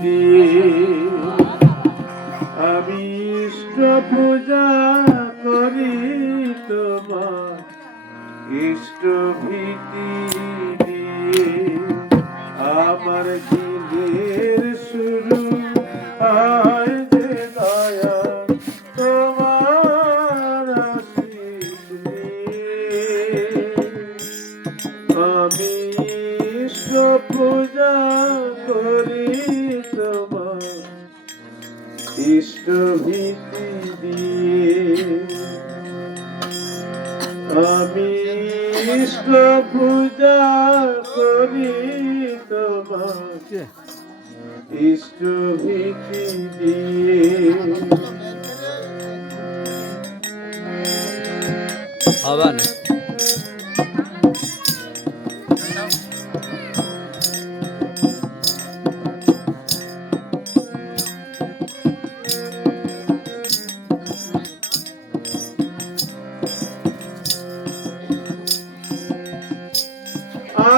দিয়ে আমি ইষ্ট পূজা করি তোমার ইষ্ট ভীতি দিয়ে আমার দিনের শুরু হয় যে দয়া তোমার আশীষ নিয়ে আমি ইষ্ট পূজা করি তোমার ইষ্ট ভীতি দিয়ে আমি ইষ্ট পূজা করি তোমার ইষ্ট ভীতি দিয়ে আবার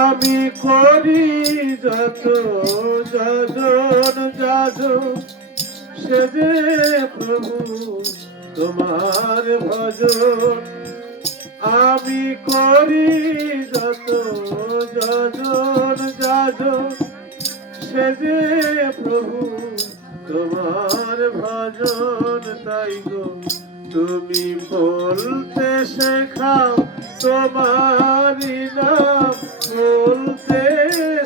আমি করি যত যজন যাজন সে যে প্রভু তোমার ভজন আমি করি যত যজন যাজন সে যে প্রভু তোমার ভজন তাই গো তুমি বলতে শেখাও তোমারি নাম বলতে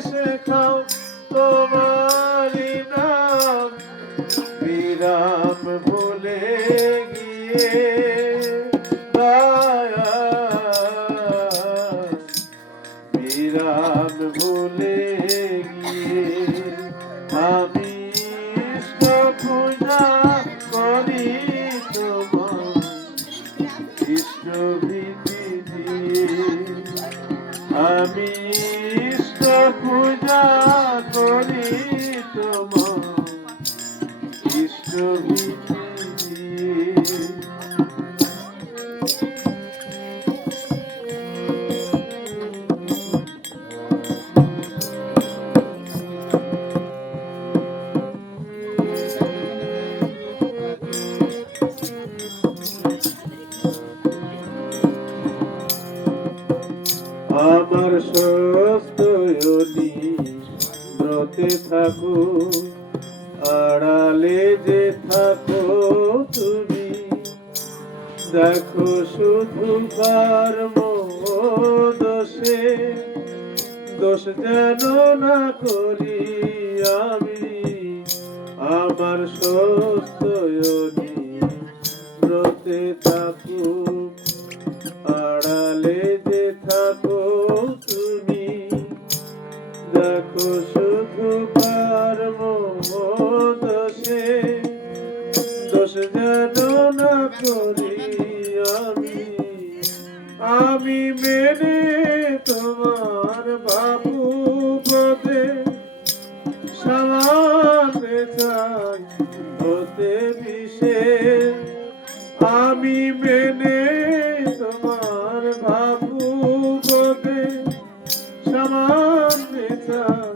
শেখাও তোমারি নাম বিরাম ভুলে গিয়ে বিরাম ভুলে গিয়ে আমি ইষ্ট পূজা করি তোমার ইষ্ট ভীতি দিয়ে আমি ইষ্ট পূজা করি তোমার ইষ্ট ভীতি দিয়ে আমার সস্তয়নি ব্রতে থাকো আড়ালে যে থাকো তুমি দেখো শুধু কর্ম দোষে দোষ যেন না করি আমি আমার সস্তয়নি ব্রতে থাকো আড়ালে যে থাকো তুমি দেখো শুধু কর্ম দোষে দোষ যেন না করি আমি মেনে তোমার বাবু পদে সামানে চাই হতে বিশেষ আমি মেনে তোমার বাবু পদে সামানে চাই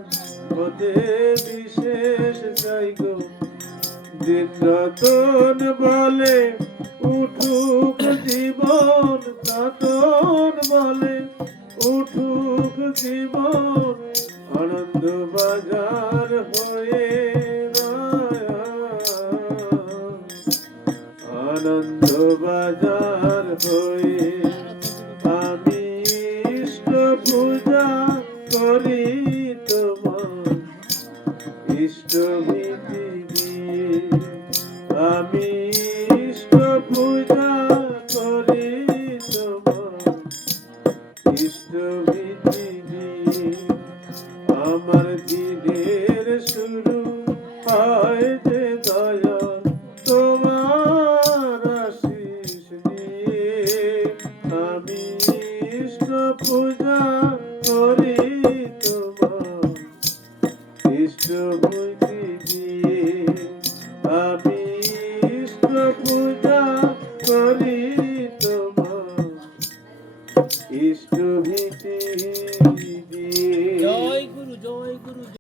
হতে বিশেষ চাই গো দিন রতন বলে উঠুক জীবন রতন বলে উঠুক জীবন আনন্দ বাজার হয়ে আনন্দ বাজার হয়ে আমি ইষ্ট পূজা করি তোমার ইষ্ট ভীতি দিয়ে আমি ইষ্ট পূজা করি তোমার ইষ্ট ভীতি দিয়ে আমার দিনের শুরু হয় যে দয়া তোমার আশীষ দিয়ে আমি ইষ্ট পূজা করি তোমার ইষ্ট ভীতি দিয়ে আমি ইষ্ট পূজা করি তোমার ইষ্ট ভীতি দিয়ে